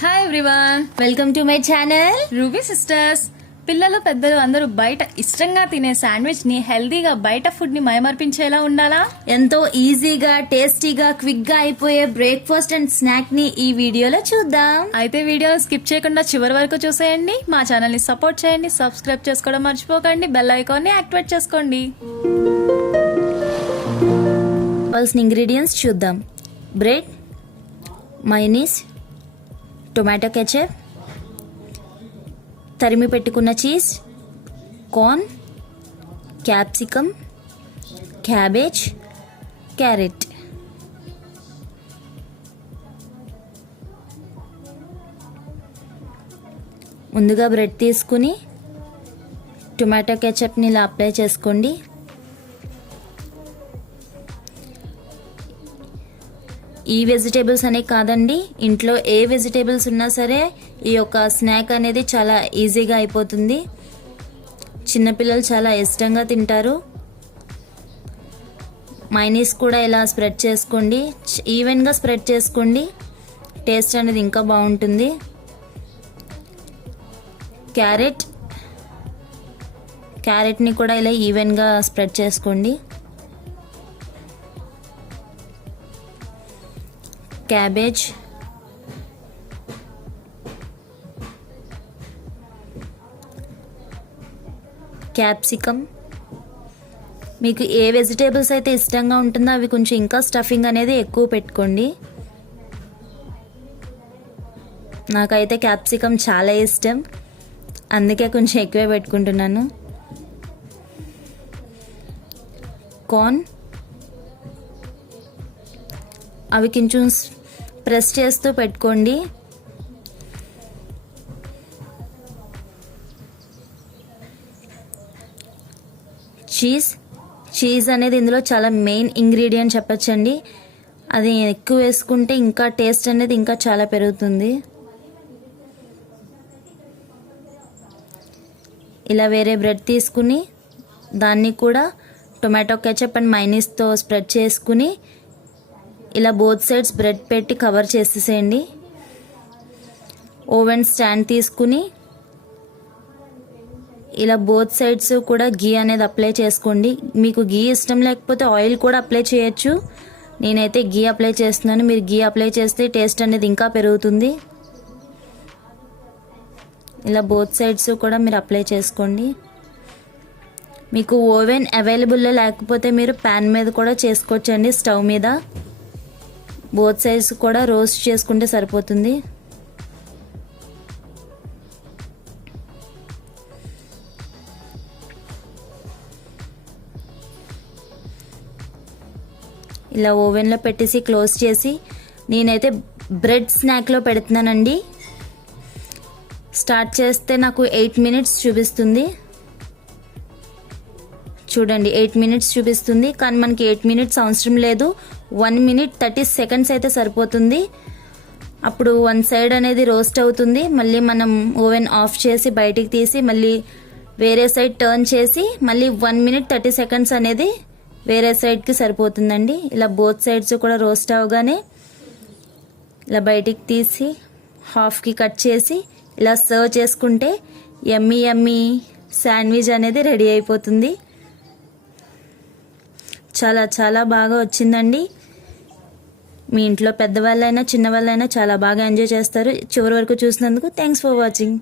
Hi everyone welcome to my channel Ruby Sisters పిల్లలు పెద్దలు అందరూ బయట ఇష్టంగా తినే శాండ్విచ్ని హెల్దీగా బయట ఫుడ్ని మయమర్పించేలా ఉండాలా? ఎంతో ఈజీగా టేస్టీగా క్విక్గా అయిపోయే బ్రేక్ఫాస్ట్ అండ్ స్నాక్ని ఈ వీడియోలో చూద్దాం. అయితే వీడియో స్కిప్ చేయకుండా చివరి వరకు చూసేయండి. మా ఛానల్ని సపోర్ట్ చేయండి. సబ్స్క్రైబ్ చేసుకోవడం మర్చిపోకండి. బెల్ ఐకాన్ని యాక్టివేట్ చేసుకోండి. కావాల్సిన ఇంగ్రీడియంట్స్ చూద్దాం. బ్రెడ్ మైనీస్ టొమాటో కెచప్ తరిమి పెట్టుకున్న cheese corn capsicum cabbage carrot. ముందుగా బ్రెడ్ తీసుకుని టొమాటో కెచప్ని ఇలా అప్లై చేసుకోండి. ఈ వెజిటేబుల్స్ అనే కాదండి. ఇంట్లో ఏ వెజిటేబుల్స్ ఉన్నా సరే ఈ యొక్క స్నాక్ అనేది చాలా ఈజీగా అయిపోతుంది. చిన్నపిల్లలు చాలా ఇష్టంగా తింటారు. మైనీస్ కూడా ఇలా స్ప్రెడ్ చేసుకోండి. ఈవెన్గా స్ప్రెడ్ చేసుకోండి. టేస్ట్ అనేది ఇంకా బాగుంటుంది. క్యారెట్ క్యారెట్ని కూడా ఇలా ఈవెన్గా స్ప్రెడ్ చేసుకోండి. క్యాబేజ్ క్యాప్సికమ్ మీకు ఏ వెజిటేబుల్స్ అయితే ఇష్టంగా ఉంటుందో అవి కొంచెం ఇంకా స్టఫింగ్ అనేది ఎక్కువ పెట్టుకోండి. నాకైతే క్యాప్సికమ్ చాలా ఇష్టం. అందుకే కొంచెం ఎక్కువే పెట్టుకుంటున్నాను. కార్న్ అవి కొంచెం ప్రెస్ చేస్తూ పెట్టుకోండి. చీజ్ చీజ్ అనేది ఇందులో చాలా మెయిన్ ఇంగ్రీడియంట్ చెప్పచ్చండి. అది ఎక్కువ వేసుకుంటే ఇంకా టేస్ట్ అనేది ఇంకా చాలా పెరుగుతుంది. ఇలా వేరే బ్రెడ్ తీసుకుని దాన్ని కూడా టొమాటో కెచప్ అండ్ మైనీస్తో స్ప్రెడ్ చేసుకుని ఇలా బోత్ సైడ్స్ బ్రెడ్ పెట్టి కవర్ చేసేసేయండి. ఓవెన్ స్టాండ్ తీసుకుని ఇలా బోత్ సైడ్స్ కూడా గీ అనేది అప్లై చేసుకోండి. మీకు గీ ఇష్టం లేకపోతే ఆయిల్ కూడా అప్లై చేయొచ్చు. నేనైతే గీ అప్లై చేస్తున్నాను. మీరు గీ అప్లై చేస్తే టేస్ట్ అనేది ఇంకా పెరుగుతుంది. ఇలా బోత్ సైడ్స్ కూడా మీరు అప్లై చేసుకోండి. మీకు ఓవెన్ అవైలబుల్లో లేకపోతే మీరు ప్యాన్ మీద కూడా చేసుకోవచ్చండి స్టవ్ మీద. బోత్ సైడ్స్ కూడా రోస్ట్ చేసుకుంటే సరిపోతుంది. ఇలా ఓవెన్లో పెట్టేసి క్లోజ్ చేసి నేనైతే బ్రెడ్ స్నాక్లో పెడుతున్నానండి. స్టార్ట్ చేస్తే నాకు ఎయిట్ మినిట్స్ చూపిస్తుంది. చూడండి ఎయిట్ మినిట్స్ చూపిస్తుంది. కానీ మనకి ఎయిట్ మినిట్స్ అవసరం లేదు. వన్ మినిట్ థర్టీ సెకండ్స్ అయితే సరిపోతుంది. అప్పుడు వన్ సైడ్ అనేది రోస్ట్ అవుతుంది. మళ్ళీ మనం ఓవెన్ ఆఫ్ చేసి బయటికి తీసి మళ్ళీ వేరే సైడ్ టర్న్ చేసి మళ్ళీ వన్ మినిట్ థర్టీ సెకండ్స్ అనేది వేరే సైడ్కి సరిపోతుందండి. ఇలా బోత్ సైడ్స్ కూడా రోస్ట్ అవగానే ఇలా బయటికి తీసి హాఫ్కి కట్ చేసి ఇలా సర్వ్ చేసుకుంటే ఎమ్మీ ఎమ్మీ శాండ్విచ్ అనేది రెడీ అయిపోతుంది. చాలా చాలా బాగా వచ్చిందండి. మీ ఇంట్లో పెద్దవాళ్ళైనా చిన్నవాళ్ళైనా చాలా బాగా ఎంజాయ్ చేస్తారు. చివరి వరకు చూసినందుకు థ్యాంక్స్ ఫర్ వాచింగ్.